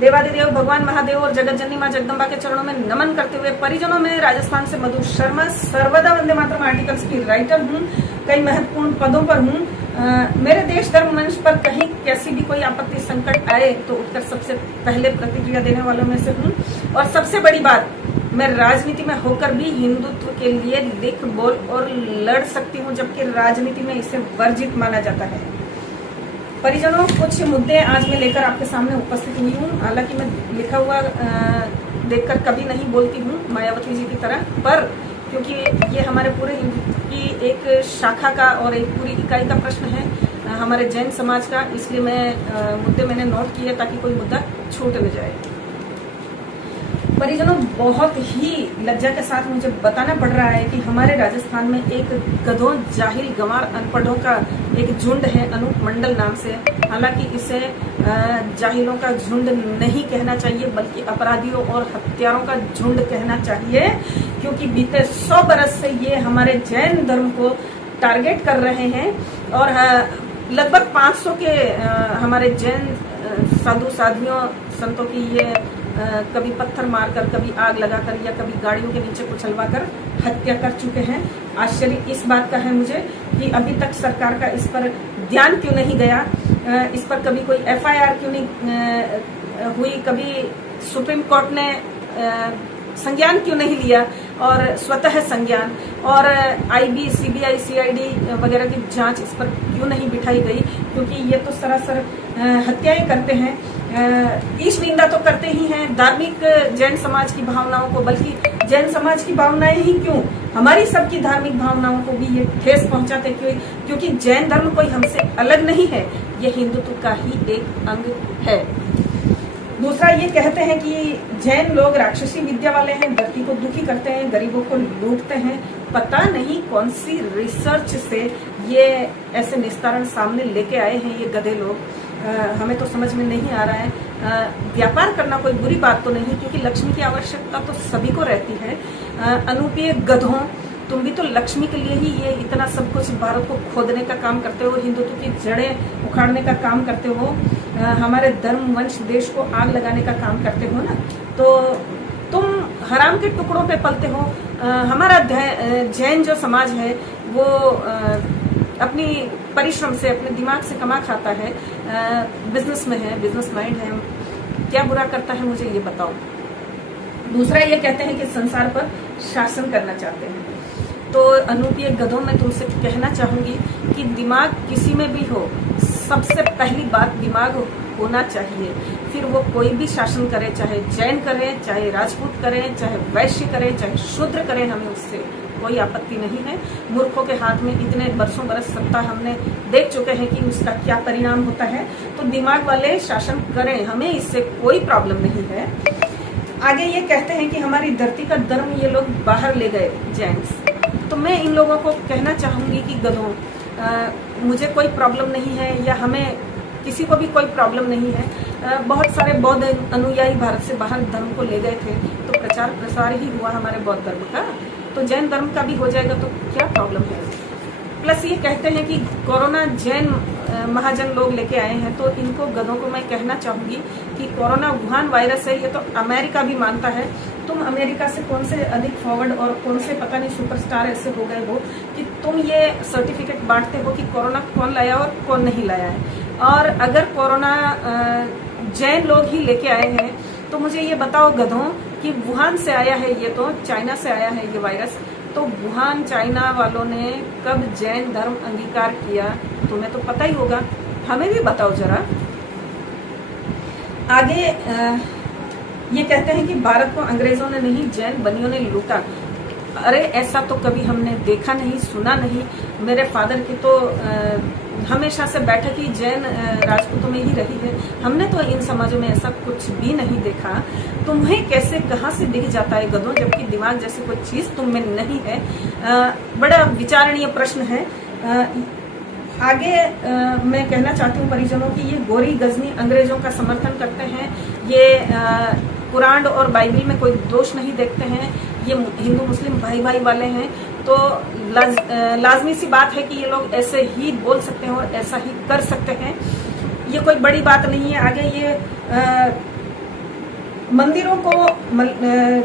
देवादिदेव भगवान महादेव और जगत जननी मां जगदम्बा के चरणों में नमन करते हुए परिजनों में राजस्थान से मधु शर्मा सर्वदा वंदे मातरम आर्टिकल्स की राइटर हूँ, कई महत्वपूर्ण पदों पर हूँ। मेरे देश धर्म मंच पर कहीं कैसी भी कोई आपत्ति संकट आए तो उठकर सबसे पहले प्रतिक्रिया देने वालों में से हूँ। और सबसे बड़ी बात, मैं राजनीति में होकर भी हिंदुत्व के लिए लिख बोल और लड़ सकती हूँ, जबकि राजनीति में इसे वर्जित माना जाता है। परिजनों, कुछ मुद्दे आज मैं लेकर आपके सामने उपस्थित हुई हूँ। हालांकि मैं लिखा हुआ देखकर कभी नहीं बोलती हूँ मायावती जी की तरह, पर क्योंकि ये हमारे पूरे हिंदुत्व की एक शाखा का और एक पूरी इकाई का प्रश्न है, हमारे जैन समाज का, इसलिए मुद्दे मैंने नोट किए ताकि कोई मुद्दा छूट न जाए। परिजनों, बहुत ही लज्जा के साथ मुझे बताना पड़ रहा है कि हमारे राजस्थान में एक गधों, जाहिल, गंवार, अनपढ़ों का एक झुंड है अनूप मंडल नाम से। हालांकि इसे जाहिलों का झुंड नहीं कहना चाहिए, बल्कि अपराधियों और हत्यारों का झुंड कहना चाहिए, क्योंकि बीते 100 बरस से ये हमारे जैन धर्म को टारगेट कर रहे हैं। और लगभग 500 के हमारे जैन साधु साध्वियों संतों की ये कभी पत्थर मारकर, कभी आग लगाकर या कभी गाड़ियों के नीचे कुचलवाकर हत्या कर चुके हैं। आश्चर्य इस बात का है मुझे कि अभी तक सरकार का इस पर ध्यान क्यों नहीं गया, इस पर कभी कोई एफआईआर क्यों नहीं हुई, कभी सुप्रीम कोर्ट ने संज्ञान क्यों नहीं लिया, और स्वतः संज्ञान और आईबी, सीबीआई, सीआईडी वगैरह की जांच इस पर क्यों नहीं बिठाई गई, क्योंकि ये तो सरासर हत्याएं करते हैं। ईश निंदा तो करते ही हैं धार्मिक जैन समाज की भावनाओं को, बल्कि जैन समाज की भावनाएं ही क्यों, हमारी सबकी धार्मिक भावनाओं को भी ये ठेस पहुंचाते, क्योंकि जैन धर्म कोई हमसे अलग नहीं है, ये हिंदुत्व का ही एक अंग है। दूसरा, ये कहते हैं कि जैन लोग राक्षसी विद्या वाले हैं, धरती को दुखी करते हैं, गरीबों को लूटते हैं। पता नहीं कौन सी रिसर्च से ये ऐसे निस्तारण सामने लेके आए हैं ये गधे लोग, हमें तो समझ में नहीं आ रहा है। व्यापार करना कोई बुरी बात तो नहीं, क्योंकि लक्ष्मी की आवश्यकता तो सभी को रहती है। अनूपीय गधों, तुम भी तो लक्ष्मी के लिए ही ये इतना सब कुछ भारत को खोदने का काम करते हो, हिंदुत्व की जड़ें उखाड़ने का काम करते हो, हमारे धर्म, वंश, देश को आग लगाने का काम करते हो ना, तो तुम हराम के टुकड़ों पे पलते हो। हमारा जैन जो समाज है वो अपनी परिश्रम से, अपने दिमाग से कमा खाता है, बिजनेस में है, बिजनेस माइंड है, क्या बुरा करता है मुझे ये बताओ। दूसरा, ये कहते हैं कि संसार पर शासन करना चाहते हैं। तो अनूपीय गधों में तुमसे कहना चाहूंगी कि दिमाग किसी में भी हो, सबसे पहली बात दिमाग होना चाहिए, फिर वो कोई भी शासन करे, चाहे जैन करे, चाहे राजपूत करे, चाहे वैश्य करे, चाहे शूद्र करे, हमें उससे कोई आपत्ति नहीं है। मूर्खों के हाथ में इतने बरसों बरस सत्ता हमने देख चुके हैं कि उसका क्या परिणाम होता है, तो दिमाग वाले शासन करें, हमें इससे कोई प्रॉब्लम नहीं है। आगे ये कहते हैं कि हमारी धरती का धर्म ये लोग बाहर ले गए जैन्स, तो मैं इन लोगों को कहना चाहूंगी कि गधों, मुझे कोई प्रॉब्लम नहीं है, या हमें किसी को भी कोई प्रॉब्लम नहीं है। बहुत सारे बौद्ध अनुयायी भारत से बाहर धर्म को ले गए थे, तो प्रचार प्रसार ही हुआ हमारे बौद्ध धर्म का, तो जैन धर्म का भी हो जाएगा तो क्या प्रॉब्लम है। प्लस ये कहते हैं कि कोरोना जैन महाजन लोग लेके आए हैं, तो इनको गधों को मैं कहना चाहूंगी कि कोरोना वुहान वायरस है, ये तो अमेरिका भी मानता है। तुम अमेरिका से कौन से अधिक फॉरवर्ड और कौन से पता नहीं सुपरस्टार ऐसे हो गए हो कि तुम ये सर्टिफिकेट बांटते हो कि कोरोना कौन लाया और कौन नहीं लाया है। और अगर कोरोना जैन लोग ही लेके आए हैं, तो मुझे ये बताओ गधों कि वुहान से आया है, ये तो चाइना से आया है ये वायरस, तो वुहान चाइना वालों ने कब जैन धर्म अंगीकार किया, तुम्हें तो पता ही होगा, हमें भी बताओ जरा। आगे ये कहते हैं कि भारत को अंग्रेजों ने नहीं, जैन बनियों ने लूटा। अरे ऐसा तो कभी हमने देखा नहीं, सुना नहीं। मेरे फादर की तो हमेशा से बैठक ही जैन राजपूतों में ही रही है, हमने तो इन समाजों में ऐसा कुछ भी नहीं देखा। तुम्हें कैसे, कहाँ से दिख जाता है गधों, जबकि दिमाग जैसे कोई चीज तुम में नहीं है। बड़ा विचारणीय प्रश्न है। आगे मैं कहना चाहती हूँ परिजनों की, ये गोरी गजनी अंग्रेजों का समर्थन करते हैं, ये कुरान और बाइबल में कोई दोष नहीं देखते हैं, ये हिंदू मुस्लिम भाई भाई वाले हैं, तो लाजमी सी बात है कि ये लोग ऐसे ही बोल सकते हैं और ऐसा ही कर सकते हैं, ये कोई बड़ी बात नहीं है। आगे ये मंदिरों को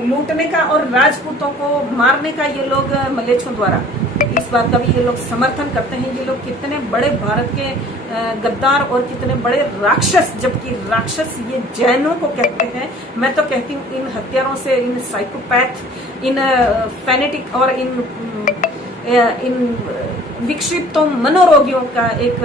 लूटने का और राजपूतों को मारने का ये लोग मलेच्छों द्वारा इस बात का भी ये लोग समर्थन करते हैं। ये लोग कितने बड़े भारत के गद्दार और कितने बड़े राक्षस, जबकि राक्षस ये जैनों को कहते हैं। मैं तो कहती हूँ इन हत्यारों से, इन साइकोपैथ, इन फैनेटिक और इन विक्षिप्त मनोरोगियों का एक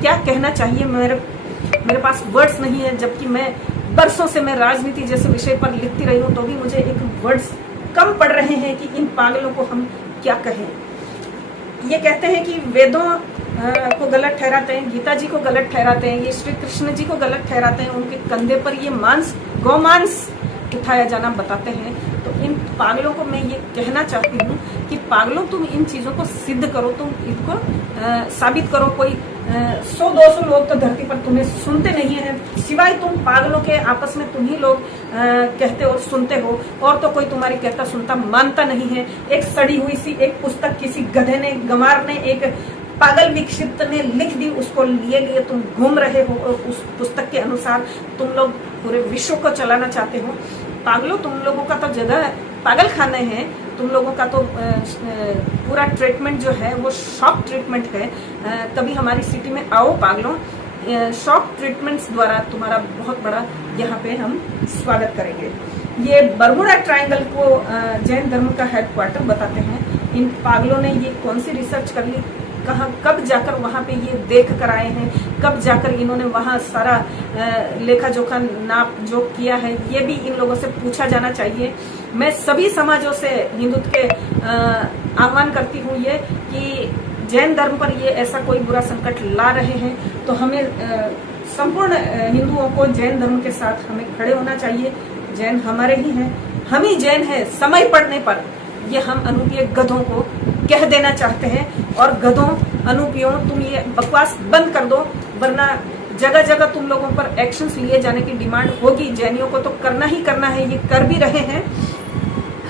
क्या कहना चाहिए, मेरे पास वर्ड्स नहीं है। जबकि मैं बरसों से मैं राजनीति जैसे विषय पर लिखती रही हूँ, तो भी मुझे एक वर्ड्स कम पड़ रहे हैं कि इन पागलों को हम क्या कहें। ये कहते हैं कि वेदों को गलत ठहराते हैं, गीता जी को गलत ठहराते हैं, ये श्री कृष्ण जी को गलत ठहराते हैं, उनके कंधे पर ये गौमांस उठाया जाना बताते हैं। तो इन पागलों को मैं ये कहना चाहती हूँ कि पागलों, तुम इन चीजों को सिद्ध करो, तुम इनको साबित करो। कोई 100-200 लोग तो धरती पर तुम्हें सुनते नहीं है, सिवाय तुम पागलों के आपस में तुम ही लोग कहते और सुनते हो, और तो कोई तुम्हारी कहता सुनता मानता नहीं है। एक सड़ी हुई सी एक पुस्तक किसी गधे ने, गंवार ने, एक पागल विक्षिप्त ने लिख दी, उसको लिए तुम घूम रहे हो और उस पुस्तक के अनुसार तुम लोग पूरे विश्व को चलाना चाहते हो। पागलों, तुम लोगों का तो जगह पागल खाने हैं, तुम लोगों का तो पूरा ट्रीटमेंट जो है वो शॉक ट्रीटमेंट है। कभी हमारी सिटी में आओ पागलों, शॉक ट्रीटमेंट्स द्वारा तुम्हारा बहुत बड़ा यहाँ पे हम स्वागत करेंगे। ये बरमुडा ट्रायंगल को जैन धर्म का हेडक्वार्टर बताते हैं। इन पागलों ने ये कौन सी रिसर्च कर ली, कहाँ कब जाकर वहाँ पे ये देख कर आए हैं, कब जाकर इन्होंने वहाँ सारा लेखा जोखा नाप जोख किया है, ये भी इन लोगों से पूछा जाना चाहिए। मैं सभी समाजों से हिंदुत्व के आह्वान करती हूँ ये कि जैन धर्म पर ये ऐसा कोई बुरा संकट ला रहे हैं, तो हमें संपूर्ण हिंदुओं को जैन धर्म के साथ हमें खड़े होना चाहिए। जैन हमारे ही हैं, हम ही जैन हैं। समय पड़ने पर ये हम अनुपीय गधों को कह देना चाहते हैं, और गधों, अनुपियों, तुम ये बकवास बंद कर दो, वरना जगह जगह तुम लोगों पर एक्शंस लिए जाने की डिमांड होगी। जैनियों को तो करना ही करना है, ये कर भी रहे हैं,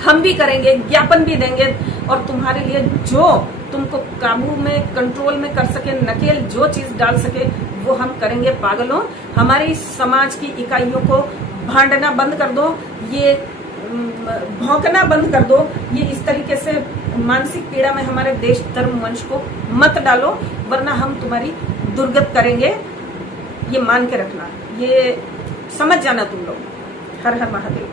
हम भी करेंगे, ज्ञापन भी देंगे, और तुम्हारे लिए जो तुमको काबू में, कंट्रोल में कर सके, नकेल जो चीज डाल सके वो हम करेंगे। पागलों, हमारी समाज की इकाइयों को भांडना बंद कर दो, ये भौंकना बंद कर दो, ये इस तरीके से मानसिक पीड़ा में हमारे देश धर्म वंश को मत डालो, वरना हम तुम्हारी दुर्गत करेंगे। ये मान के रखना, ये समझ जाना तुम लोग। हर हर महादेव।